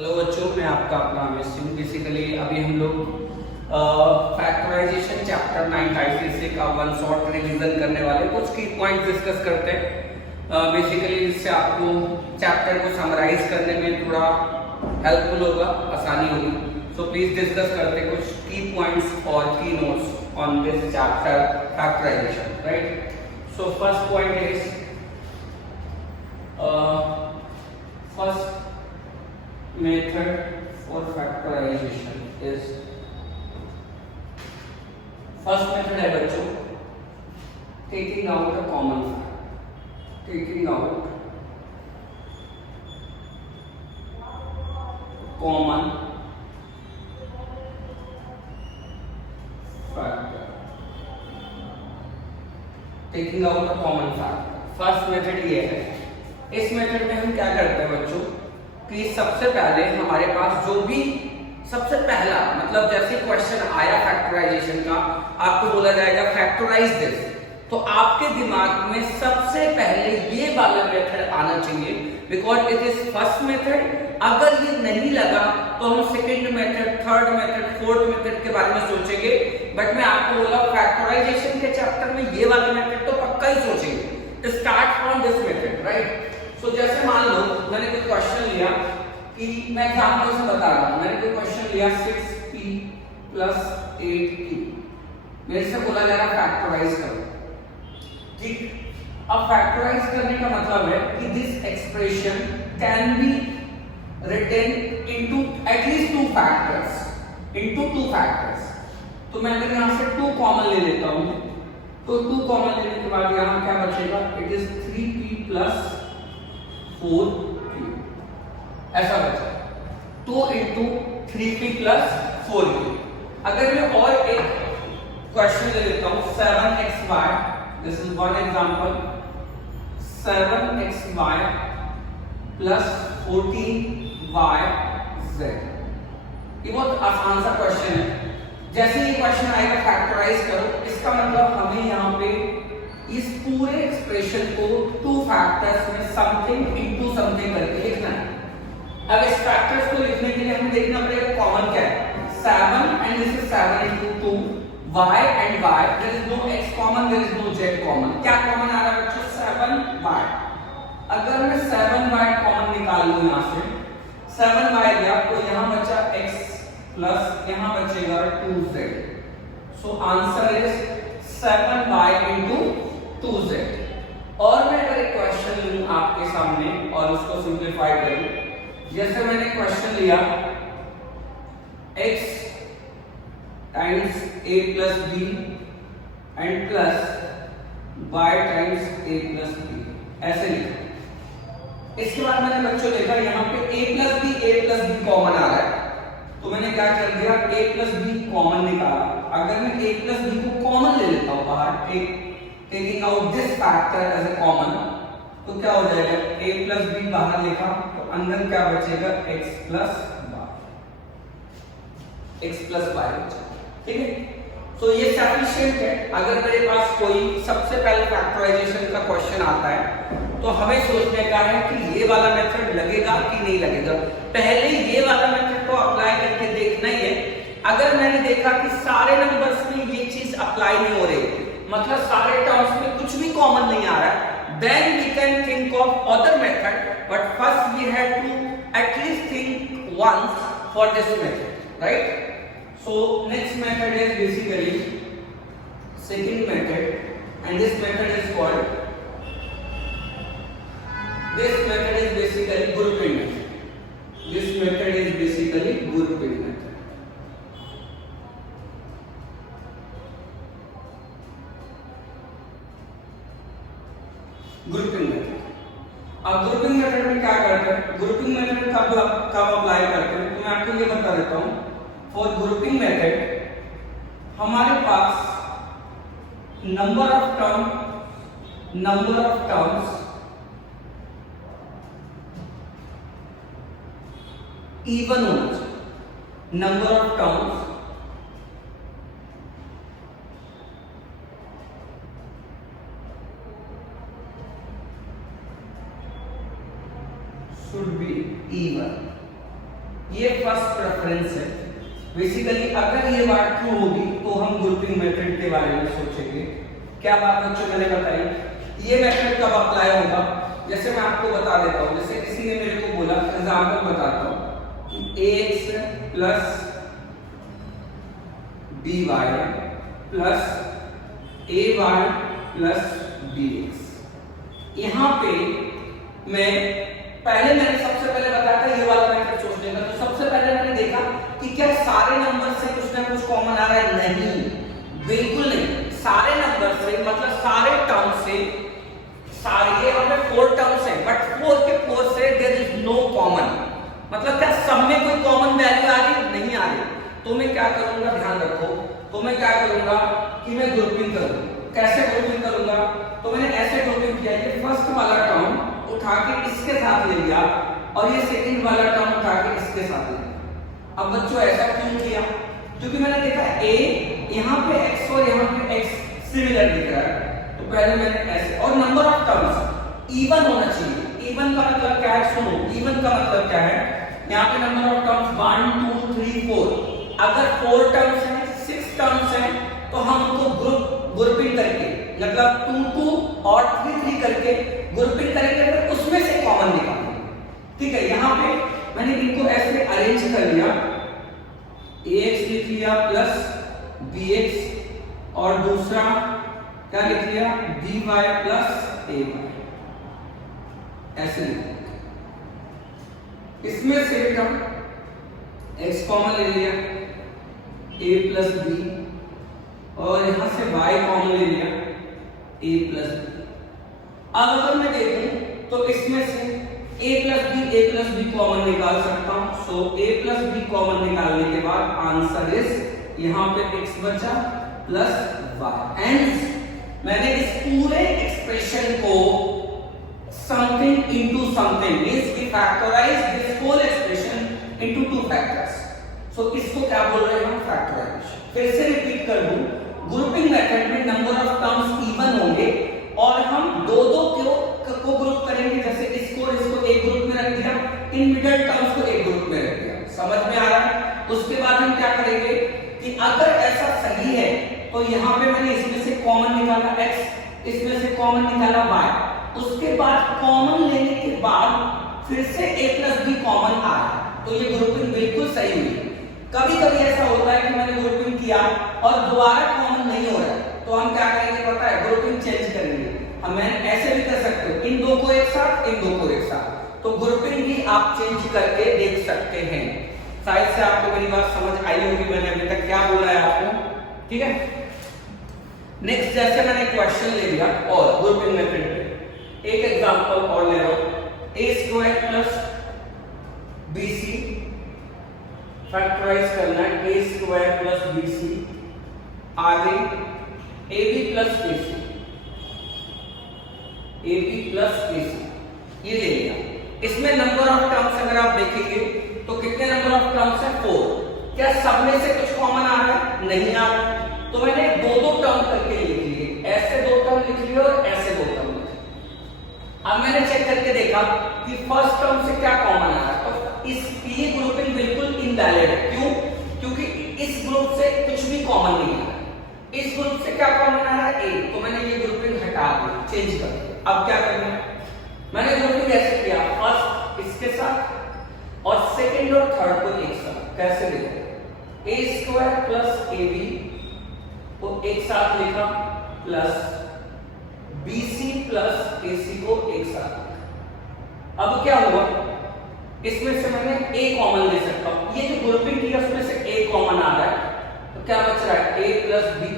Hello बच्चों, मैं आपका अपना अमित सिंह। बेसिकली अभी हम लोग फैक्टराइजेशन चैप्टर 9 आईसीएसई का वन शॉट रिवीजन करने वाले कुछ की पॉइंट्स डिस्कस करते हैं। बेसिकली इससे आपको चैप्टर को समराइज करने में थोड़ा हेल्पफुल होगा, आसानी होगी। सो प्लीज डिस्कस करते हैं कुछ की पॉइंट्स और key notes on this chapter factorization, right. So first point is first method for factorization is first method है बच्चों taking out a common factor, taking out common factor, taking out a common factor। First method ये है। इस method में हम क्या करते हैं बच्चों कि सबसे पहले हमारे पास जो भी सबसे पहला मतलब जैसे क्वेश्चन आया फैक्टराइजेशन का, आपको बोला जाएगा फैक्टराइज दिस, तो आपके दिमाग में सबसे पहले ये वाला मेथड आना चाहिए, because it is first method. अगर ये नहीं लगा तो हम second method, third method, fourth method के बारे में सोचेंगे। बट मैं आपको बोला फैक्टराइजेशन के चैप्टर में ये वाला मेथड तो पक्का ही सोचेंगे। Start from this method, right. So जैसे मान लो मैंने कोई क्वेश्चन लिया कि मैं एग्जांपल से बता रहा हूं, मैंने कोई क्वेश्चन लिया 6p + 8q, मेरे से बोला जा रहा फैक्टराइज करो, ठीक। अब फैक्टराइज करने का मतलब है कि this expression can be written into at least two factors. तो मैं अगर यहां से 2 कॉमन ले लेता हूं, तो 2 कॉमन लेने के बाद यहां क्या बचेगा, इट इज 3p + 4q, ऐसा बचा 2 × 3p + 4q। अगर मैं और एक क्वेश्चन ले लेता हूं 7xy, this is one example, 7xy + 14yz। ये बहुत आसान सा क्वेश्चन है। जैसे ये क्वेश्चन आएगा फैक्टराइज करो, इसका मतलब हमें यहाँ पे इस पूरे एक्सप्रेशन को 2 फैक्टर्स में समथिंग इनटू समथिंग करके लिखना है। अब इस फैक्टर्स को लिखने के लिए हमें देखना पड़ेगा कॉमन क्या है। 7 and this is 7 × 2, y and y, there is no x common, there is no z common. क्या कॉमन आ रहा है बच्चों, 7y। अगर मैं 7y कॉमन निकाल लूं यहां से, 7y लिया तो यहां बचा x प्लस यहां बचेगा 2z। So answer is 7y × 2z। और मैं अगर एक क्वेश्चन लूं आपके सामने और उसको सिंपलीफाई करूं, जैसे मैंने क्वेश्चन लिया x times a + b and plus y times a + b, ऐसे लिखा। इसके बाद मैंने बच्चों देखा यहाँ पे a + b कॉमन आ रहा है, तो मैंने क्या कर दिया, a + b कॉमन निकाला। अगर मैं a + b को कॉमन ले लेता हूं बाहर, taking out this factor as a common, तो क्या हो जाएगा, a + b बाहर लिखा तो अंदर क्या बचेगा, x + y बचेगा, ठीक है। तो ये सफिशिएंट है। अगर मेरे पास कोई सबसे पहले फैक्टराइजेशन का क्वेश्चन आता है तो हमें सोचने का है कि ये वाला मेथड लगेगा कि नहीं लगेगा। पहले ये वाला मेथड को अप्लाई करके देखना ही है। अगर मैंने देखा कि सारे नंबर्स में ये चीज अप्लाई नहीं हो रही, मतलब सारे टर्म्स में कुछ भी कॉमन नहीं आ रहा है, then we can think of other method, but first we have to at least think once for this method, right. So next method is basically second method, and this method is called, this method is basically grouping method. This method is basically grouping method. Grouping method. अब grouping method में क्या करते हैं, grouping method कब apply करते हैं, तो मैं आपको ये बता देता हूं। फॉर ग्रुपिंग मेथड हमारे पास नंबर ऑफ टर्म्स इवन होना चाहिए। Number of terms should be even. ये फर्स्ट प्रेफरेंस है। बेसिकली अगर ये बात ट्रू होगी तो हम ग्रुपिंग मेथड के बारे में सोचेंगे। क्या बात बच्चों मैंने बताई, ये मेथड कब अप्लाई होगा, जैसे मैं आपको बता देता हूँ। जैसे किसी ने मेरे को बोला, एग्जांपल बताता हूँ, ax plus by plus ay plus bx। यहाँ पे मैंने सबसे पहले बताया था ये वाला मेथड सोचने का। तो सबसे पहले मैंने देखा कि क्या सारे नंबर से कुछ ना कुछ कॉमन आ रहा है, नहीं, बिल्कुल नहीं। सारे नंबर से मतलब सारे टर्म से, सारे ये हमें 4 टर्म्स है, बट 4 के 4 से देयर इज नो कॉमन। मतलब क्या सब में कोई कॉमन वैल्यू आ रही, नहीं आ रही। तो मैं क्या करूंगा, ध्यान रखो, तो मैं क्या करूंगा कि मैं ग्रुपिंग करूंगा। कैसे ग्रुपिंग करूंगा, तो मैंने ऐसे ग्रुपिंग किया, ये फर्स्ट वाला टर्म उठा के इसके साथ ले लिया और ये सेकंड वाला टर्म उठा के इसके साथ ले लिया। अब बच्चों ऐसा क्यों किया, क्योंकि मैंने देखा a यहाँ पे x और यहाँ पे x सिमिलर दिख रहा है, तो पहले मैंने ऐसे। और नंबर ऑफ टर्म्स इवन होना चाहिए। इवन का मतलब क्या है, सुनो, इवन का मतलब क्या है, यहाँ पे नंबर ऑफ टर्म्स 1 2 3 4। अगर 4 टर्म्स हैं, 6 टर्म्स हैं, तो हम उनको ग्रुपिंग करके मतलब 2 2 और 3 3 करके ग्रुपिंग करेंगे, फिर उसमें से कॉमन निकालेंगे। ठीक है, यहाँ पे मैंने इनको ऐसे अरेंज कर लिया, ax लिख लिया प्लस bx और दूसरा क्या लिख लिया, by प्लस ay, ऐसे लिखा। इसमें से हम x कॉमन ले लिया, a प्लस b, और यहां से y कॉमन ले लिया, a प्लस b। अब अगर मैं देखूं तो इसमें से a प्लस b कॉमन निकाल सकता हूं। सो a प्लस b कॉमन निकालने के बाद आंसर इज, यहाँ पे x बचा प्लस y। एंड मैंने इस पूरे एक्सप्रेशन को something into something means we factorize this whole expression into 2 factors. So इसको क्या बोल रहे हैं हम, फैक्टराइजेशन। फिर से रिपीट कर दूं, ग्रुपिंग मेथड में नंबर ऑफ टर्म्स इवन होंगे और हम दो को ग्रुप करेंगे। जैसे इसको एक ग्रुप में रख दिया, इन मिडल टर्म्स को एक ग्रुप में रख दिया। समझ में आ रहा है। उसके बाद हम क्या करेंगे कि अगर ऐसा सही है तो यहाँ पे मैंने इसमें से कॉमन निकाला x, इसमें से कॉमन निकाला y। उसके बाद कॉमन लेने के बाद फिर से a प्लस b कॉमन आ रहा है, तो ये ग्रुपिंग बिल्कुल सही हुई। कभी कभी ऐसा होता है कि मैंने ग्रुपिंग किया और दोबारा कॉमन नहीं हो रहा है, तो हम क्या करेंगे पता है, ग्रुपिंग चेंज करेंगे। हम ऐसे भी कर सकते हो, इन दो को एक साथ, इन दो को एक साथ। तो ग्रुपिंग भी आप चेंज करके देख सकते हैं। शायद से आपको मेरी बात समझ आई होगी, मैंने अभी तक क्या बोला है आपको। ठीक है, नेक्स्ट जैसे मैंने क्वेश्चन ले लिया और ग्रुपिंग मेथड पे एक एग्जांपल और ले रहा हूं, a square plus bc factorize करना है, a स्क्वायर प्लस bc, आगे ab plus ac, ab plus ac, ये ले लिया। इसमें नंबर ऑफ टर्म्स अगर आप देखेंगे तो कितने नंबर ऑफ टर्म्स है, 4। क्या सब में से कुछ कॉमन आ रहा है, नहीं आ रहा। तो मैंने दो टर्म करके लिख लिए, ऐसे 2 टर्म लिख लिए और ऐसे 2 टर्म लिख लिए। अब मैंने चेक करके देखा कि फर्स्ट टर्म से क्या कॉमन आ रहा है, तो ये ग्रुपिंग बिल्कुल इनवैलिड है। क्यों, क्योंकि इस ग्रुप से कुछ भी कॉमन नहीं आ रहा। इस ग्रुप से क्या कॉमन आ रहा है, a, तो मैंने ये ग्रुपिंग हटा दी, चेंज कर दी। अब क्या करना है, मैंने ग्रुपिंग ऐसे किया, फर्स्ट इसके साथ और सेकंड और थर्ड को एक साथ। कैसे देखो, a स्क्वायर प्लस ab को एक साथ लिखा प्लस bc प्लस ac को एक साथ लिखा। अब क्या हुआ, इसमें से मैंने a कॉमन ले सकता हूं। ये जो ग्रुपिंग की उसमें से a कॉमन आ रहा है, तो क्या बच रहा है, a प्लस b,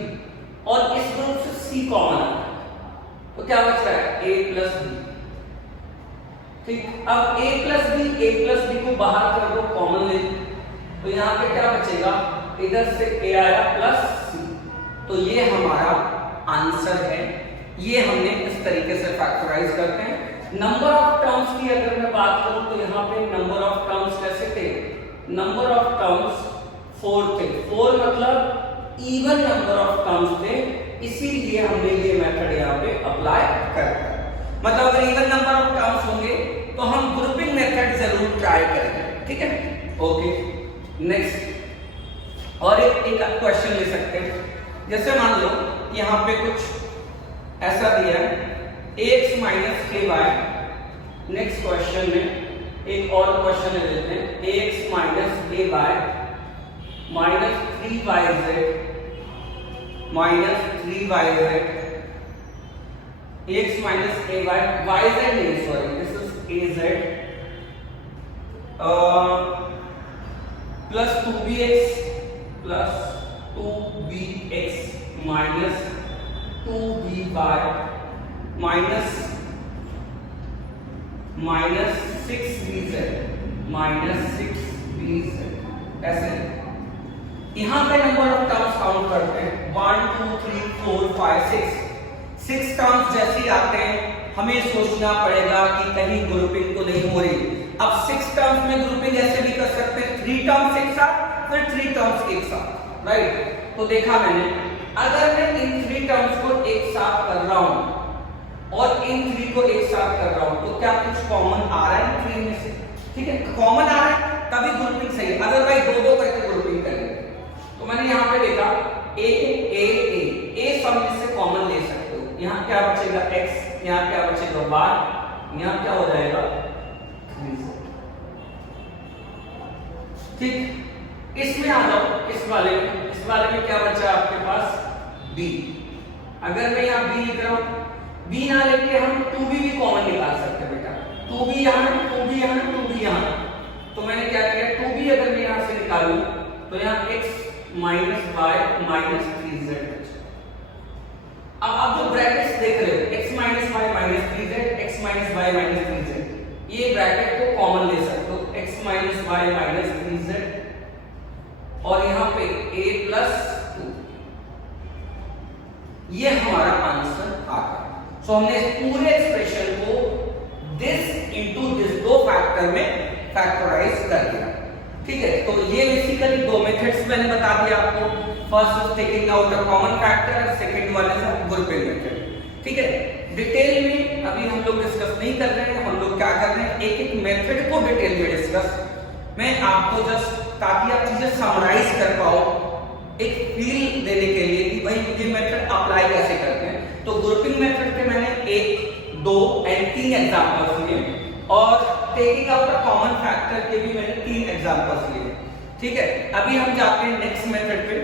और इस ग्रुप से c कॉमन आ रहा है, तो क्या बच रहा है, a प्लस b। ठीक, अब a प्लस b को बाहर कर दो, कॉमन ले, तो यहाँ पे क्या बचेगा, इधर से a आया प्लस c, तो ये हमारा आंसर है। ये हमने इस तरीके से फैक्टराइज करते हैं। नंबर ऑफ टर्म्स की अगर मैं बात करूं तो यहाँ पे नंबर ऑफ टर्म्स कैसे थे, नंबर ऑफ टर्म्स 4 थे। 4 मतलब इवन नंबर ऑफ टर्म्स थे, इसीलिए हमने ये मेथड यहाँ पे अप्लाई करते हैं। मतलब अगर इवन नंबर ऑफ टर्म्स होंगे तो हम ग्रुपिंग मेथड जरूर ट्राई करेंगे। ठीक है, ओके नेक्स्ट और एक क्वेश्चन ले सकते हैं, जैसे मान लो यहाँ पे कुछ ऐसा दिया है ax minus k y. Next question में एक और क्वेश्चन ले लेते हैं ax minus k y minus 3yz minus 3yz ax minus k y yz नहीं sorry this is az plus 2bx plus 2bx minus 2by minus 6bz minus 6bz ऐसे। यहाँ पे नंबर ऑफ टर्म्स काउंट करते हैं 1 2 3 4 5 6 terms जैसे ही आते हैं हमें सोचना पड़ेगा कि कहीं ग्रुपिंग तो नहीं हो रही। अब 6 टर्म्स में ग्रुपिंग ऐसे भी कर सकते हैं 3 टर्म्स एक साथ फिर 3 टर्म्स एक साथ, राइट। तो देखा मैंने अगर मैं इन 3 टर्म्स को एक साथ कर रहा हूं और इन 3 को एक साथ कर रहा हूं तो क्या कुछ कॉमन आ रहा है 3 में से? ठीक है, कॉमन आ रहा है तभी ग्रुपिंग सही है, अदरवाइज दो करके ग्रुपिंग करेंगे। तो मैंने यहाँ पे देखा ए सब में से कॉमन ले सकते हो। यहाँ क्या बचेगा x, यहाँ क्या बचेगा y, यहाँ क्या हो जाएगा 3। ठीक, इसमें आ जाओ इस वाले में क्या बचा आपके पास b। अगर मैं यहाँ b लिख रहा हूँ, b ना लेके हम 2b भी कॉमन निकाल सकते हैं बेटा। 2b यहाँ 2b यहाँ 2b यहाँ, तो मैंने क्या किया 2b अगर मैं यहाँ से निकालूं तो यहाँ x minus y minus 3z। अब आप जो ब्रैकेट्स देख रहे हो x minus y minus 3z, x minus y minus 3z, ये ब्रैकेट को कॉमन ले सकते हो x minus y minus 3z और यहाँ पे a प्लस 2, ये हमारा आंसर आ गया। सो हमने इस पूरे एक्सप्रेशन को दिस इनटू दिस दो फैक्टर में फैक्टराइज कर दिया। ठीक है, तो ये बेसिकली दो मेथड्स मैंने बता दिया आपको। First is taking out a common factor, second one is grouping method. ठीक है, डिटेल में अभी हम लोग डिस्कस नहीं कर रहे हैं, हम लोग क्या कर रहे हैं एक एक मेथड को डिटेल में डिस्कस। मैं आपको जस्ट ताकि आप चीजें समराइज कर पाओ, एक फील देने के लिए कि भाई ये मेथड अप्लाई कैसे करते हैं। तो ग्रुपिंग मेथड के मैंने 1 2 एंड 3 एग्जांपल्स लिए और taking out a common factor के भी मैंने 3 एग्जांपल्स लिए। ठीक है, अभी हम जाते हैं नेक्स्ट मेथड पे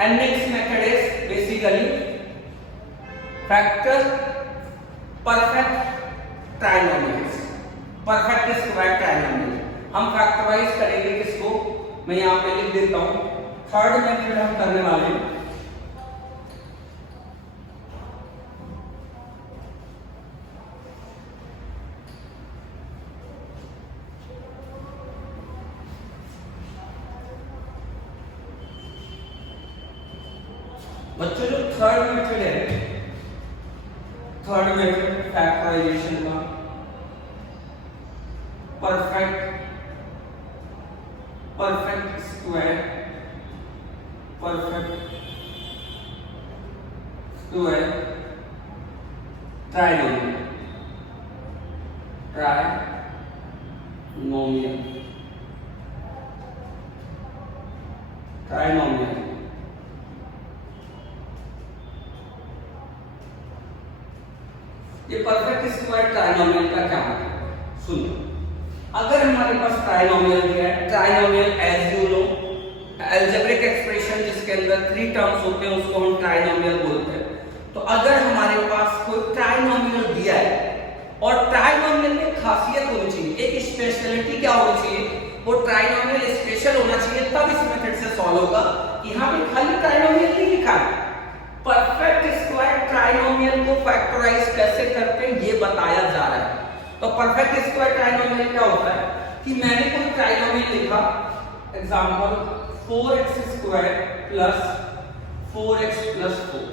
and next method is basically factor perfect trinomials, perfect square trinomial. हम फैक्टराइज करेंगे किसको, मैं यहां पे लिख देता हूं। थर्ड मेथड हम करने वाले हैं बच्चों, जो थर्ड मेथड है, थर्ड मेथड फैक्टराइजेशन का परफेक्ट स्क्वायर ट्रायनोमियल ये परफेक्ट स्क्वायर ट्रायनोमियल का क्या मतलब है? सुनो, अगर हमारे पास ट्रायनोमियल दिया है, trinomial as you know algebraic expression जिसके अंदर 3 टर्म्स होते हैं उसको हम ट्रायनोमियल बोलते हैं। तो अगर हमारे पास कोई ट्रायनोमियल दिया है और ट्रायनोमियल में खासियत होनी चाहिए, एक स्पेशलिटी क्या होनी चाहिए, वो ट्रायनोमियल स्पेशल होना चाहिए, तब इस मेथड से सॉल्व होगा। यहां पे खाली ट्रायनोमियल नहीं लिखा है, परफेक्ट स्क्वायर ट्रायनोमियल को फैक्टराइज कैसे करते हैं ये बताया जा रहा है। तो परफेक्ट स्क्वायर ट्रायनोमियल क्या होता है कि मैंने कोई ट्रायनोमियल लिखा, example 4x square plus 4x plus 4।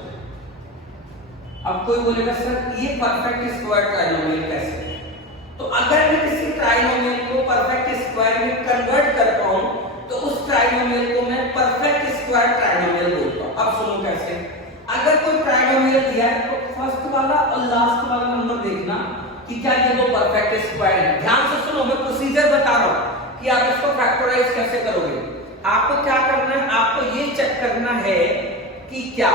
अब कोई बोलेगा सर ये परफेक्ट स्क्वायर ट्रायनोमियल कैसे? तो अगर मैं किसी ट्रायनोमियल को परफेक्ट स्क्वायर में कन्वर्ट करता हूं तो उस ट्रायनोमियल को मैं परफेक्ट स्क्वायर ट्रायनोमियल बोलता हूं। अब सुनो कैसे, अगर कोई ट्रायनोमियल दिया है तो फर्स्ट वाला और लास्ट वाला नंबर देखना कि क्या ये वो परफेक्ट स्क्वायर है। ध्यान से सुनो, मैं प्रोसीजर बता रहा हूं कि आप इसको फैक्टराइज कैसे क्या,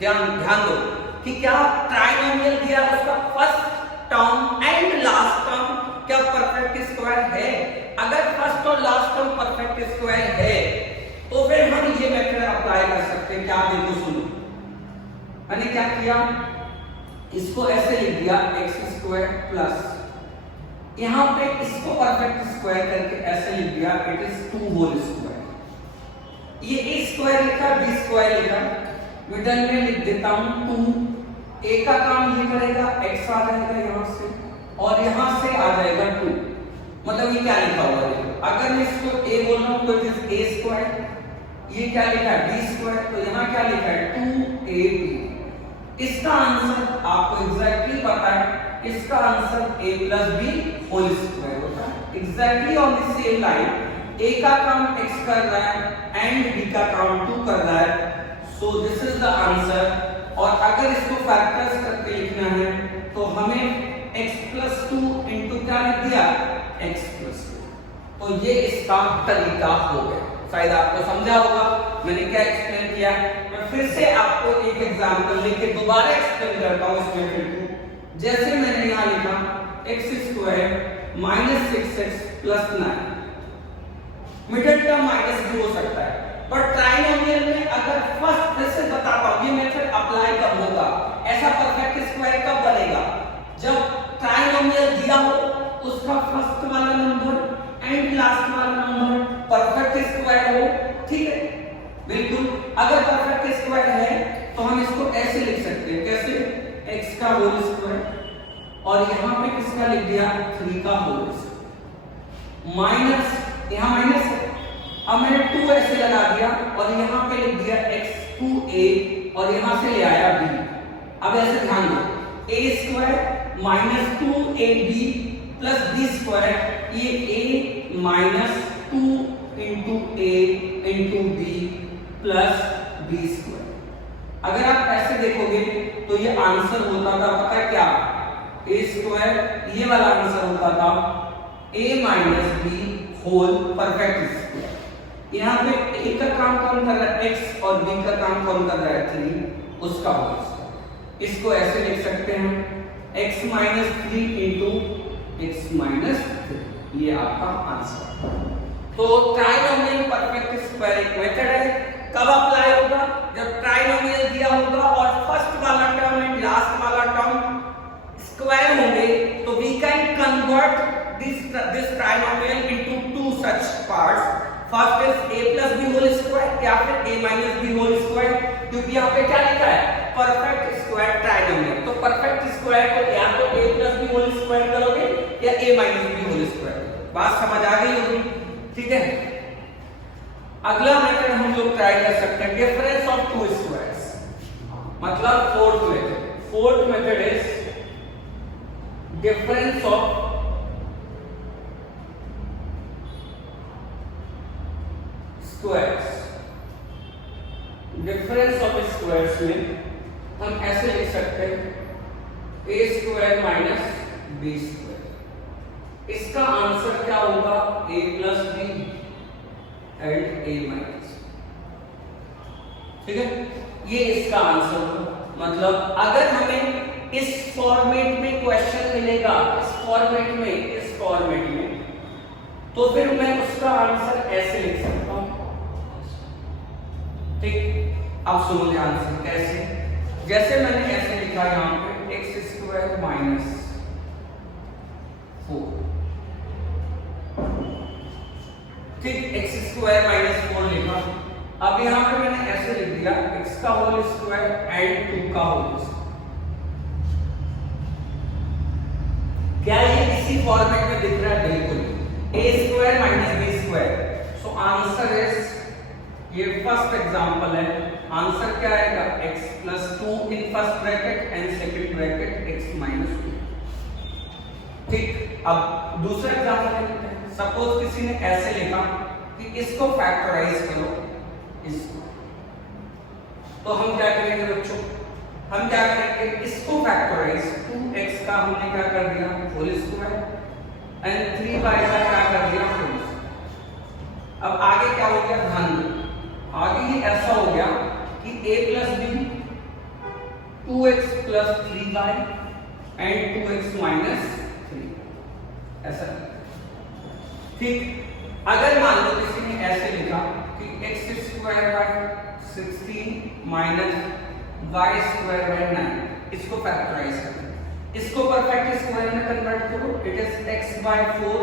ध्यान दो कि क्या ट्राइनोमियल दिया उसका first term and last term क्या परफेक्ट स्क्वायर है। अगर फर्स्ट और लास्ट टर्म परफेक्ट स्क्वायर है तो फिर हम ये मेथड अप्लाई कर सकते हैं। क्या देखो सुनो, मैंने क्या किया, इसको ऐसे लिख दिया एक्स स्क्वायर प्लस, यहां पे इसको परफेक्ट स्क्वायर करके ऐसे लिख दिया इट इज 2 होल स्क्वायर। ये a स्क्वायर लिखा, b स्क्वायर लिखा, मिडल में लिख देता हूं 2। a का काम ये करेगा, x आ जाएगा यहां से और यहां से आ जाएगा 2। मतलब ये क्या लिखा हुआ है, अगर मैं इसको a बोल रहा हूं तो इट इज a स्क्वायर, ये क्या लिखा है b स्क्वायर, तो यहां क्या लिखा है 2ab। इसका आंसर आपको एग्जैक्टली पता है, इसका answer a plus b whole square होता है। Exactly on the same line a का काम x कर रहा है एंड b का काम 2 कर रहा है, so this is the answer. और अगर इसको फैक्टर्स करके लिखना है तो हमें x प्लस 2 इंटू क्या लिख दिया x प्लस 2। तो ये इसका तरीका हो गया, शायद आपको समझा होगा मैंने क्या एक्सप्लेन किया। मैं फिर से आपको एक एग्जांपल लेके दोबारा एक्सप्लेन करता हूं इस मेथड को। जैसे मैंने यहां लिखा x square minus 6x plus 9, middle term minus भी हो सकता है, बट ट्राइनोमियल में अगर फर्स्ट फिर से बताता हूं ये मेथड अप्लाई कब होगा, ऐसा परफेक्ट स्क्वायर कब बनेगा, जब ट्राइनोमियल दिया हो उसका फर्स्ट वाला नंबर एंड लास्ट वाला नंबर परफेक्ट स्क्वायर हो। ठीक है, बिल्कुल। अगर परफेक्ट स्क्वायर है तो हम इसको ऐसे लिख सकते हैं, कैसे, x का होल स्क्वायर और यहां पे किसका लिख दिया 3 का होल स्क्वायर माइनस, यहां माइनस है, अब मैंने 2 ऐसे लगा दिया और यहां पे लिख दिया x 2a और यहां से ले आया b। अब ऐसे ध्यान दो, a square minus 2ab plus b square, ये a minus 2 into a into b plus b square. अगर आप ऐसे देखोगे तो ये आंसर होता था, पता है क्या, a स्क्वायर, ये वाला आंसर होता था a minus b whole perfect square. यहाँ पे a का काम कौन कर रहा है x और b का काम कौन कर रहा है 3, उसका होल स्क्वायर। इसको ऐसे लिख सकते हैं x minus 3 into x minus 3, ये आपका आंसर। तो ट्राइनोमियल परफेक्ट स्क्वायर एक मेथड है, कब अप्लाई होगा, जब ट्राइनोमियल दिया होगा और फर्स्ट वाला टर्म एंड लास्ट वाला टर्म स्क्वायर होंगे, तो we can convert this trinomial into 2 such parts. First is a plus b whole square या फिर a minus b whole square, क्योंकि यहाँ पे क्या लिखा है परफेक्ट स्क्वायर ट्राइनोमियल। तो परफेक्ट स्क्वायर को या तो a plus b whole square करोगे या a minus b whole square. बात समझ आ गई होगी, ठीक है। अगला मेथड हम लोग ट्राई कर सकते हैं डिफरेंस ऑफ 2 स्क्वायर्स, मतलब fourth method is difference of squares. Difference of squares में हम ऐसे लिख सकते हैं a square minus b square. इसका आंसर क्या होगा a plus b and a minus, ठीक है, ये इसका आंसर होगा। मतलब अगर हमें इस फॉर्मेट में क्वेश्चन मिलेगा, इस फॉर्मेट में तो फिर मैं उसका आंसर ऐसे लिख सकता हूं, ठीक। अब सुनो ध्यान से कैसे, जैसे मैंने ऐसे लिखा यहां पे x स्क्वायर माइनस 4, ठीक, x स्क्वायर माइनस 4 लिखा। अब यहां पे मैंने ऐसे लिख दिया x का होल स्क्वायर एंड 2 का होल स्क्वायर। क्या ये इसी फॉर्मेट में दिख रहा है? बिल्कुल, a square minus b square. So answer is, ये फर्स्ट एग्जांपल है, आंसर क्या आएगा x plus 2 in first bracket and second bracket x minus 2, ठीक। अब दूसरा एग्जांपल लेते हैं। सपोज किसी ने ऐसे लिखा कि इसको फैक्टराइज करो, इसको, तो हम क्या करेंगे बच्चों, हम क्या करेंगे, इसको फैक्टराइज 2x का हमने क्या कर दिया होल स्क्वायर एंड 3y का क्या कर दिया होल स्क्वायर। अब आगे क्या हो गया, ध्यान दो, आगे ये ऐसा हो गया कि कि a plus B 2x plus 3y and 2x minus 3 ऐसा। ठीक, अगर मान लो किसी ने ऐसे लिखा कि x square by 16 minus y square by 9, इसको फैक्टराइज करो, इसको परफेक्ट स्क्वायर में कन्वर्ट करो, it is x by 4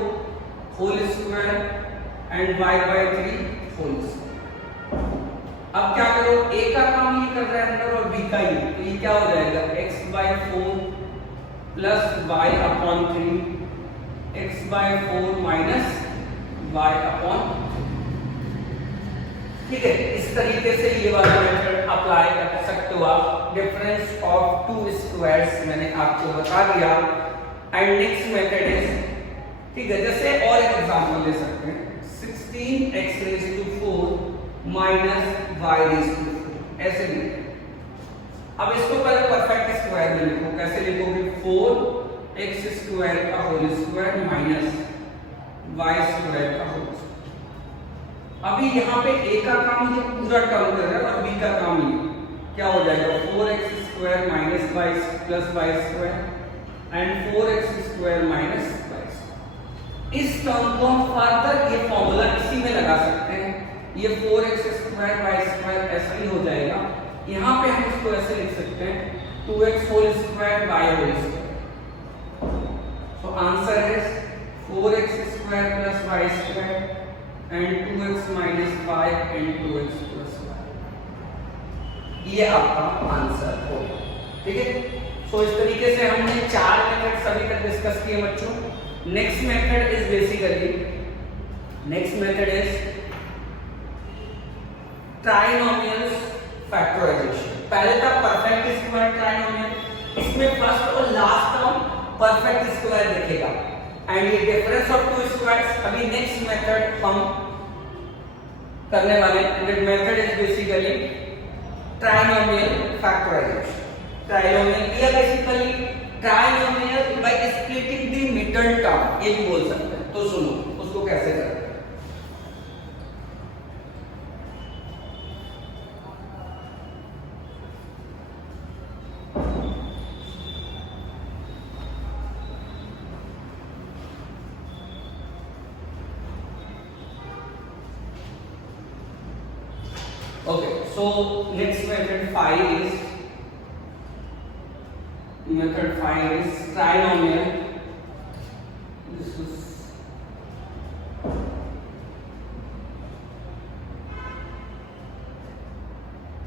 whole square and y by 3 whole square. अब क्या करो, a का काम ये कर रहा है अंदर और b का ये, तो ये क्या हो जाएगा x by 4 plus y upon 3 x by 4 minus y upon. ठीक है, इस तरीके से ये वाला मेथड अप्लाई कर सकते हो आप। डिफरेंस ऑफ टू स्क्वायर्स मैंने आपको बता दिया। एंड नेक्स्ट मेथड इज, ठीक है, जैसे और एक एग्जांपल ले सकते हैं 16x raise to 4 minus y raise to 4 ऐसे लिखो। अब इसको पहले परफेक्ट स्क्वायर में लिखो, कैसे लिखोगे 4x स्क्वायर का whole square minus y square का होल स्क्वायर। अभी यहाँ पे a का काम ये पूरा टर्म कर रहा है और b का काम ये, क्या हो जाएगा 4x square minus y plus y square and 4x square minus y। इस टर्म को हम फर्दर ये फॉर्मूला इसी में लगा सकते हैं, ये 4x स्क्वायर y स्क्वायर ऐसा ही हो जाएगा। यहाँ पे हम इसको ऐसे लिख सकते हैं 2x whole square y whole square. So answer is 4x square plus y square and 2x minus y and 2x plus y। ये आपका आंसर होगा। ठीक है, सो इस तरीके से हमने 4 मेथड सभी तक डिस्कस किए बच्चों। Next method is basically, next method is trinomials factorization. पहले था परफेक्ट स्क्वायर ट्राइनोमियल, इसमें फर्स्ट और लास्ट टर्म परफेक्ट स्क्वायर दिखेगा एंड ये डिफरेंस ऑफ टू स्क्वायर्स। अभी नेक्स्ट मेथड हम करने वाले हैं, method is basically trinomial factorization. Trinomial ये basically trinomial by splitting the middle term, ये भी बोल सकते हैं। तो सुनो उसको कैसे करते हैं। Okay, so next method 5 is trinomial. This is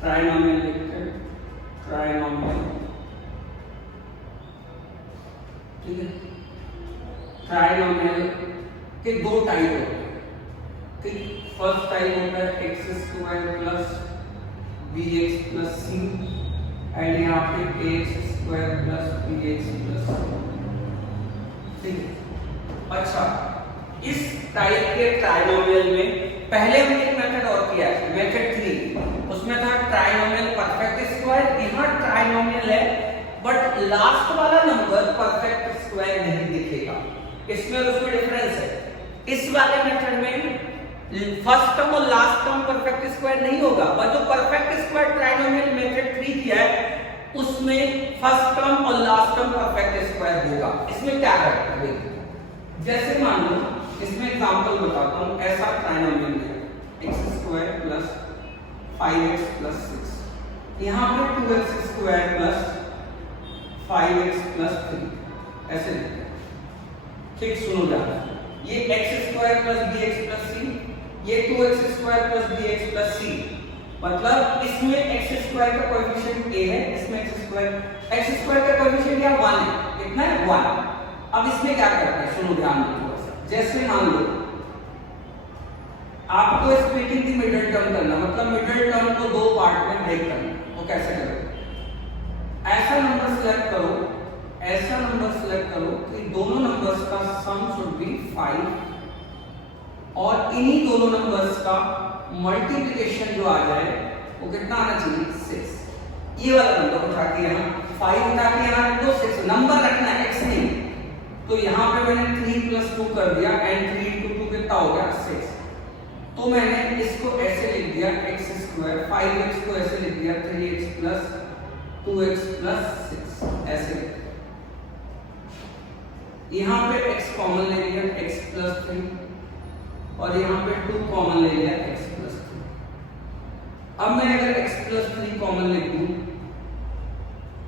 trinomial लिखते हैं, trinomial। ठीक है, ट्राइनोमियल के दो टाइप होते हैं। ठीक, फर्स्ट टाइप होता है x square plus bx plus c and यहाँ पे ax square plus bx plus. ठीक है, अच्छा इस टाइप के ट्राइनोमियल में पहले हमने एक मेथड और किया है, मेथड 3, उसमें था ट्राइनोमियल परफेक्ट स्क्वायर। यहाँ ट्राइनोमियल है बट लास्ट वाला नंबर परफेक्ट स्क्वायर नहीं दिखेगा, इसमें उसमें डिफरेंस है। इस वाले मेथड में फर्स्ट टर्म और लास्ट टर्म परफेक्ट स्क्वायर नहीं होगा, और जो परफेक्ट स्क्वायर ट्राइनोमियल मेथड 3 किया है उसमें फर्स्ट टर्म और लास्ट टर्म परफेक्ट स्क्वायर होगा। इसमें क्या करते हैं, जैसे मान लो इसमें एग्जांपल बताता हूं, ऐसा ट्राइनोमियल है x square plus 5x plus 6, यहाँ पे 2x square plus 5x plus 3 ऐसे लिखते हैं। ठीक, सुनो ध्यान, ये x square plus bx plus c, ये 2x square plus bx plus c, मतलब इसमें x स्क्वायर का कोएफिशिएंट a है, इसमें x स्क्वायर का कोएफिशिएंट क्या 1 है, कितना है 1। अब इसमें क्या करते हैं, सुनो ध्यान दो थोड़ा सा। जैसे मान लो आपको स्प्लिटिंग द मिडिल टर्म करना, मतलब मिडिल टर्म को दो पार्ट में ब्रेक करना, वो कैसे करोगे, ऐसा नंबर सिलेक्ट करो कि दोनों नंबर्स का सम शुड बी 5 और इन्हीं दोनों नंबर्स का मल्टीप्लिकेशन जो आ जाए वो कितना आना चाहिए 6। ये वाला नंबर उठा के यहाँ 5 उठा के यहाँ रख दो, 6 नंबर रखना है, x नहीं। तो यहाँ पे मैंने 3 + 2 कर दिया एंड 3 × 2 कितना हो गया 6। तो मैंने इसको ऐसे लिख दिया x² स्क्वायर, 5x को ऐसे लिख दिया 3x प्लस 2x प्लस 6 ऐसे। यहाँ पे x कॉमन ले लिया x प्लस 3 और यहाँ पे 2 कॉमन ले लिया x प्लस 3। अब मैं अगर x प्लस 3 कॉमन लिख दूं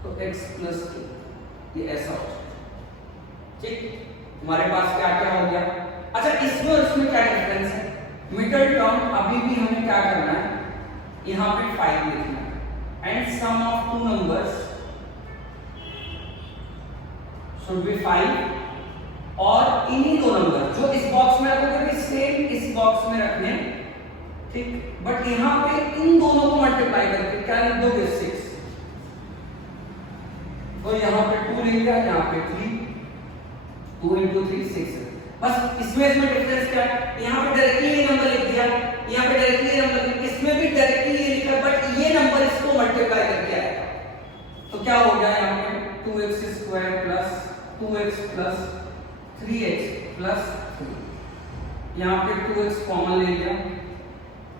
तो x प्लस 2 ये ऐसा हो जाए। ठीक, हमारे पास क्या क्या हो गया। अच्छा, इसमें और इसमें क्या डिफरेंस है? मिडल टर्म अभी भी हमें क्या करना है, यहाँ पे 5 लिखना है and sum of two numbers should be 5 और इन्हीं दो नंबर जो इस बॉक्स में रखोगे सेम इस बॉक्स में रखने। ठीक, बट यहाँ पे इन दोनों को मल्टीप्लाई करके क्या लिख दोगे 6, तो यहाँ पे 2 लिख दिया, यहाँ पे 3, 2 into 3 6 है। बस इसमें डिफरेंस क्या है, यहाँ पे डायरेक्टली ये नंबर लिख दिया, यहाँ पे डायरेक्टली ये नंबर लिख, इसमें भी डायरेक्टली ये लिखा, बट ये नंबर इसको मल्टीप्लाई करके आएगा। तो क्या हो गया यहाँ पे 2x square plus 2x plus 3x plus 3। यहाँ पे 2x कॉमन ले लिया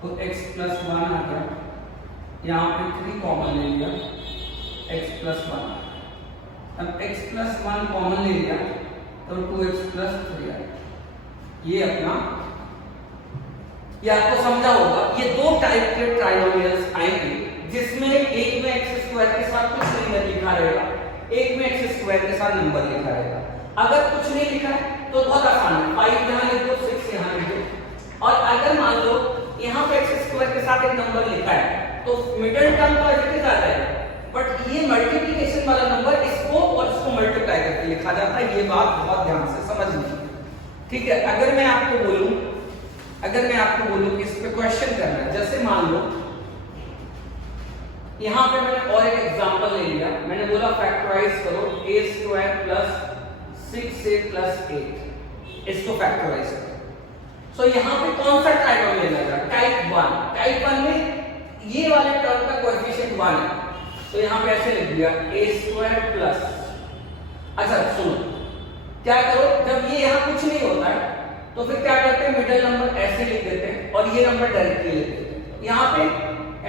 तो x प्लस 1 आ गया, यहाँ पे 3 कॉमन ले लिया x प्लस 1। अब x प्लस 1 कॉमन ले लिया तो 2x प्लस 3 आएगा। ये अपना, ये आपको समझा होगा। ये दो टाइप के ट्राइनोमियल्स आएंगे जिसमें एक में x स्क्वायर के साथ कुछ नहीं लिखा रहेगा, एक में x स्क्वायर के साथ नंबर लिखा रहेगा। अगर कुछ नहीं लिखा है तो बहुत आसान है, 5 यहाँ लिख दो 6 यहाँ लिख दो। और अगर मान लो यहाँ पे x स्क्वायर के साथ एक नंबर लिखा है तो मिडिल टर्म तो ऐसे आ जाएगा, बट ये मल्टीप्लिकेशन वाला नंबर इसको और इसको मल्टीप्लाई करके लिखा जाता है। ये बात बहुत ध्यान से समझनी, ठीक है। अगर मैं आपको बोलूं कि इस पे क्वेश्चन करना है, जैसे मान लो यहां पे मैंने और एक एग्जांपल ले लिया, मैंने बोला फैक्टराइज करो a square plus 6a plus 8, इसको फैक्टराइज करो। सो यहां पे कौन सा ट्राइनोमियल है? टाइप 1। टाइप 1 में ये वाले टर्म का कोएफिशिएंट 1 है, तो यहाँ पे ऐसे लिख दिया a स्क्वायर प्लस। अच्छा सुनो, क्या करो, जब ये यहाँ कुछ नहीं होता है तो फिर क्या करते हैं, मिडिल नंबर ऐसे लिख देते हैं और ये नंबर डायरेक्टली लिख देते हैं। यहाँ पे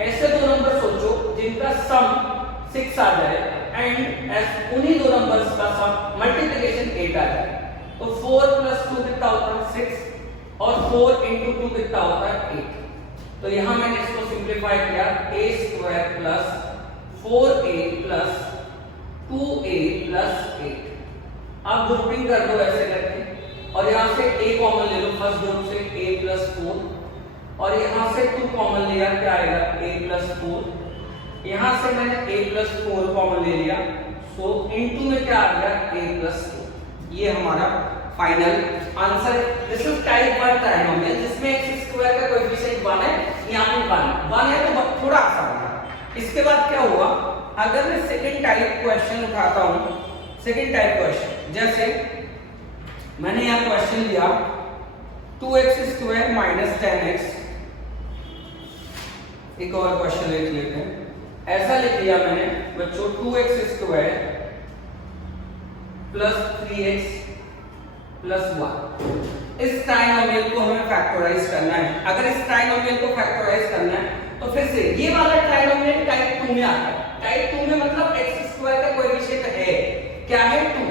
ऐसे दो नंबर सोचो जिनका सम 6 आ जाए एंड उन्हीं दो नंबर्स का सम मल्टीप्लिकेशन 8 आ जाए, तो 4 प्लस 2 कितना होता है 6 और 4 into 2 कितना होता है 8। तो यहाँ मैंने इसको सिंप्लीफाई किया a square plus 4a plus 2a plus 8। आप ग्रुपिंग कर दो ऐसे करके और यहाँ से a कॉमन ले लो फर्स्ट ग्रुप से a प्लस 4 और यहाँ से 2 कॉमन लिया, क्या आएगा a प्लस 4। यहाँ से मैंने a प्लस 4 कॉमन ले लिया, सो इनटू में क्या आ गया a प्लस 4। ये हमारा फाइनल आंसर है। दिस इज टाइप 1 ट्राइनोमियल जिसमें x स्क्वायर का कोएफिशिएंट 1 है, यहाँ पे 1 है तो थोड़ा आसान है। इसके बाद क्या हुआ, अगर मैं सेकंड टाइप क्वेश्चन उठाता हूं, सेकंड टाइप क्वेश्चन, जैसे मैंने यहां क्वेश्चन लिया 2x स्क्वायर माइनस 10x। एक और क्वेश्चन लिख लेते हैं, ऐसा लिख लिया मैंने बच्चों 2x square plus 3x plus 1। इस ट्राइनोमियल को हमें फैक्टराइज करना है। अगर इस ट्राइनोमियल को फैक्टराइज करना है तो फिर से ये वाला ट्राइनोमियल टाइप 2 में आता है। टाइप 2 में मतलब x स्क्वायर का कोएफिशिएंट है, क्या है 2।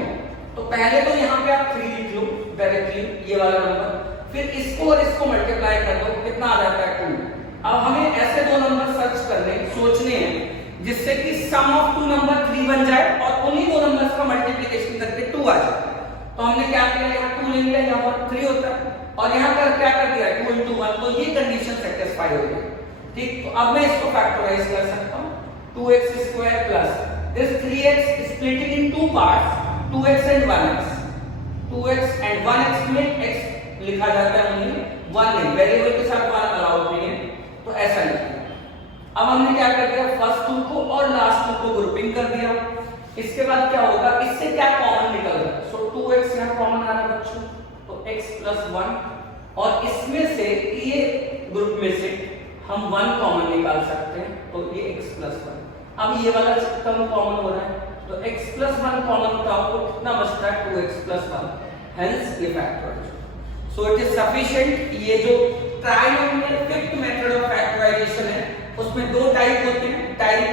तो पहले तो यहाँ पे आप 3 लिख लो डायरेक्टली ये वाला नंबर, फिर इसको और इसको मल्टीप्लाई कर दो, कितना आ जाता है 2। अब हमें ऐसे दो नंबर सर्च करने सोचने हैं जिससे कि सम ऑफ 2 नंबर 3 बन जाए और उन्हीं दो नंबर्स का मल्टीप्लिकेशन करके 2 आ जाए। तो हमने क्या किया, यहाँ 2 ले लिया, यहाँ पर 3 होता है और यहाँ पर क्या कर दिया 2 into 1, तो ये कंडीशन सेटिस्फाई हो गई। ठीक, तो अब मैं इसको फैक्टराइज कर सकता हूँ 2x square plus this 3x splitting in 2 parts 2x and 1x, 2x and 1x में x लिखा जाता है ओनली 1 नहीं, वेरिएबल के साथ 1 अलाउड नहीं है, तो ऐसा लिखा। अब हमने क्या कर दिया, फर्स्ट 2 को और लास्ट 2 को ग्रुपिंग कर दिया। इसके बाद क्या होगा, इससे क्या कॉमन निकल रहा है, सो 2x यहाँ कॉमन आ रहा है बच्चों, तो x प्लस 1 और इसमें से ये ग्रुप में से हम 1 कॉमन निकाल सकते हैं, तो ये x प्लस 1। अब ये वाला टर्म कॉमन हो रहा है तो x प्लस 1 कॉमन टर्म को कितना बचता है 2x प्लस 1, हेंस ये factorize. So it is sufficient. ये जो trinomial fifth method of factorization है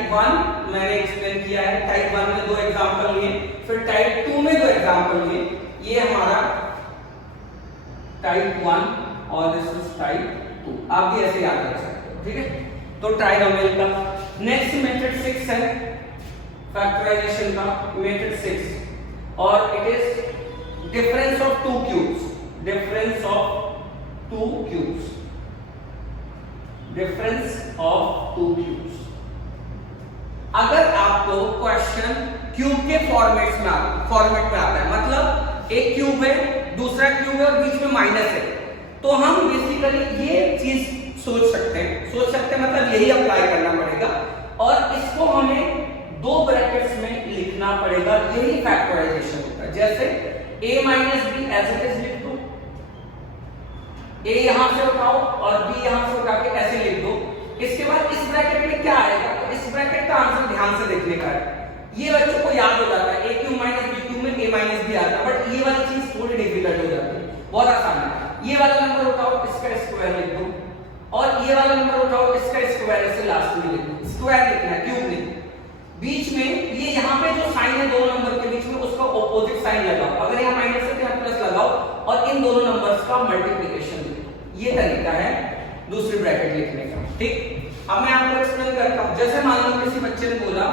टाइप 1 मैंने एक्सप्लेन किया है, टाइप 1 में 2 एग्जांपल लिए, फिर टाइप 2 में 2 एग्जांपल लिए। ये हमारा टाइप 1 और दिस इज टाइप 2, आप भी ऐसे याद रख सकते हो, ठीक है। तो ट्राइनोमियल का नेक्स्ट मेथड 6 है, फैक्टराइजेशन का मेथड 6, और it is difference of 2 cubes, difference of 2 cubes, difference of 2 cubes. अगर आपको क्वेश्चन क्यूब के फॉर्मेट में आता है, मतलब एक क्यूब है, दूसरा क्यूब है और बीच में माइनस है, तो हम बेसिकली ये चीज सोच सकते हैं मतलब यही अप्लाई करना पड़ेगा, और इसको हमें 2 ब्रैकेट्स में लिखना पड़ेगा, यही फैक्टराइजेशन होता है। जैसे a minus B as it is लिख दो, a यहां से उठाओ और b यहां से उठा के ऐसे लिख दो। इसके बाद इस ब्रैकेट में क्या आएगा, तो इस ब्रैकेट का आंसर ध्यान से देखने का है। ये बच्चों को याद हो जाता है, a cube minus b cube में a माइनस b आता है, बट ये वाली चीज थोड़ी डिफिकल्ट हो जाती है, बहुत आसान है। ये वाला नंबर उठाओ, इसका स्क्वायर लिख दो, और ये वाला नंबर उठाओ, इसका स्क्वायर ऐसे लास्ट में लिख दो। स्क्वायर लिखना है, क्यूब नहीं। बीच में ये यहाँ पे जो साइन है 2 नंबर के बीच में, उसका ऑपोजिट साइन लगाओ, अगर यहाँ माइनस है तो यहाँ प्लस लगाओ, और इन दोनों नंबर्स का मल्टीप्लिकेशन लिखो। ये तरीका है दूसरी ब्रैकेट लिखने का, ठीक। अब मैं आपको एक्सप्लेन करता हूं। जैसे मान लो किसी बच्चे ने बोला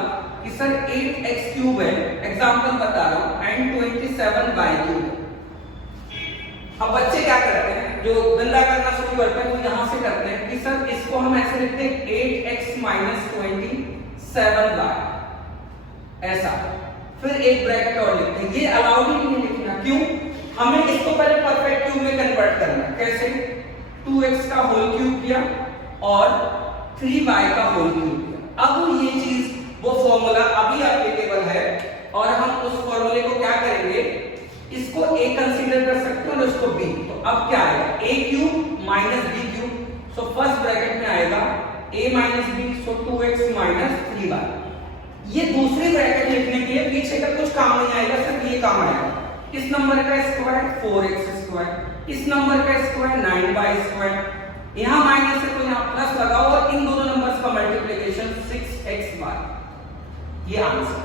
कि सर 8x क्यूब है, एग्जांपल बता रहा हूं, एंड 27y क्यूब। अब बच्चे क्या करते हैं, जो गंदा करना शुरू करते हैं, वो यहां से करते हैं कि सर इसको हम ऐसे लिखते हैं 8x माइनस 27y, ऐसा, फिर एक ब्रैकेट और लिखते हैं। ये अलाउड ही नहीं लिखना, क्यों? हमें इसको पहले परफेक्ट क्यूब में कन्वर्ट करना है। कैसे? 2x का होल क्यूब किया और 3y का होल क्यूब किया। अब ये चीज, वो फॉर्मूला अभी एप्लीकेबल है, और हम उस फॉर्मूले को क्या करेंगे, इसको a कंसीडर कर सकते हैं और इसको b। तो अब क्या आएगा, a cube minus b cube. So first bracket में आएगा a minus b, so 2x minus 3y। ये दूसरी ब्रैकेट लिखने के लिए पीछे का कुछ काम नहीं आएगा, सिर्फ ये काम आएगा। इस नंबर का स्क्वायर 4x स्क्वायर, इस नंबर का स्क्वायर 9y स्क्वायर, यहां माइनस है तो यहां प्लस लगाओ, और इन दोनों नंबर्स का मल्टीप्लिकेशन 6xy। ये आंसर,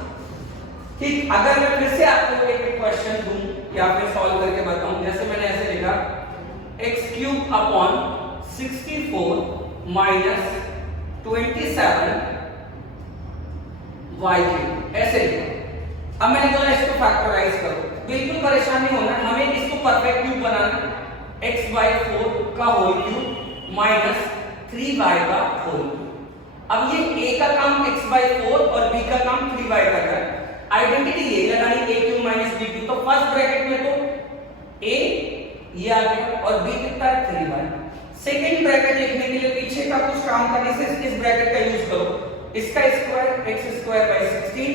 ठीक। अगर मैं फिर से आपको एक क्वेश्चन दूं या फिर सॉल्व करके बताऊं, जैसे मैंने ऐसे लिखा x cube upon 64 minus 27 y cube, ऐसे लिखा। अब मैंने बोला इसको फैक्टराइज करो, बिल्कुल परेशान नहीं होना, हमें इसको परफेक्ट क्यूब बनाना। x/4 का होल क्यूब माइनस 3y का होल क्यूब। अब ये a का काम x/4 और b का काम 3y का है। आइडेंटिटी ये लगानी, a cube minus b cube. तो फर्स्ट ब्रैकेट में तो a ये आ गया और b कितना है 3y। सेकंड ब्रैकेट लिखने के लिए पीछे का कुछ काम करने से इस ब्रैकेट का यूज करो। इसका स्क्वायर x²/16,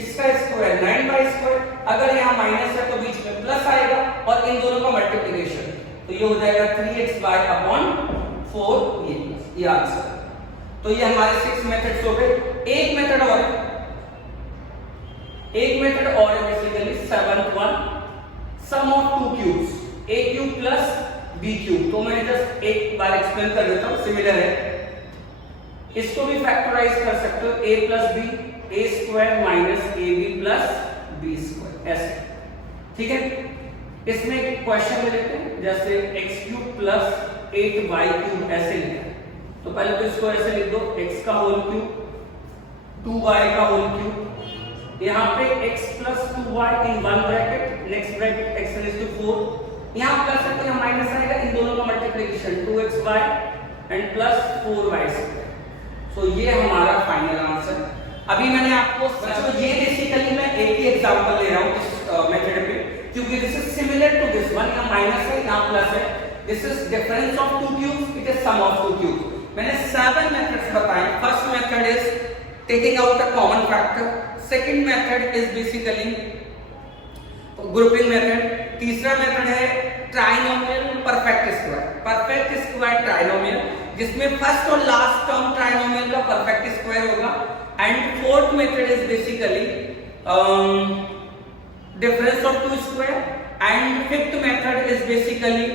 इसका स्क्वायर 9y²। अगर यहाँ माइनस है तो बीच में प्लस आएगा, और इन दोनों का मल्टीप्लिकेशन, तो ये हो जाएगा 3xy/4, ये आंसर। तो ये हमारे 6 मेथड्स हो गए। एक मेथड और है, basically 7th one, sum of 2 cubes, a cube plus b cube. तो मैं जस्ट एक बार एक्सप्लेन कर देता हूं, सिमिलर है। इसको भी फैक्टराइज कर सकते हो, a plus b, a² minus ab plus b², ऐसे, ठीक है। इसमें एक क्वेश्चन ले लेते हैं, जैसे x cube plus 8y cube, ऐसे लिखा है। तो पहले तो इसको ऐसे लिख दो, x का होल क्यूब 2y का होल क्यूब, यहाँ पे x plus 2y in one bracket, next bracket x raise to 4, यहाँ प्लस है तो यहाँ माइनस आएगा, इन दोनों का multiplication 2xy and plus 4y²। तो ये हमारा फाइनल आंसर। अभी मैंने आपको ये बेसिकली मैं एक ही एग्जांपल ले रहा हूँ इस मेथड पे, क्योंकि this is similar to this one. यहाँ माइनस है, यहाँ प्लस है। This is difference of 2 cubes, it is sum of 2 cubes. मैंने 7 मेथड्स बताए। First method is taking out a common factor, second method is basically grouping method, तीसरा method है trinomial perfect square trinomial, जिसमें first और last term trinomial का perfect square होगा। And fourth method is basically difference of 2 square, and fifth method is basically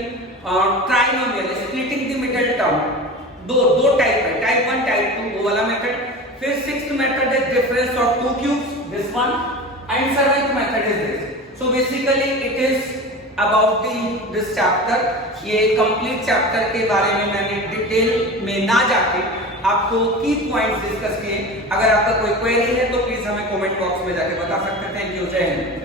trinomial splitting the middle term. दो type है, type 1 type 2, वो वाला method. फिर sixth method is difference of to cubes, this one, and seventh method is this. So basically it is about this chapter. ये complete chapter के बारे में मैंने डिटेल में ना जाके आपको की पॉइंट्स डिस्कस किए। अगर आपका कोई क्वेरी है तो प्लीज हमें कमेंट बॉक्स में जाके बता सकते हैं। थैंक यू, जय हिंद।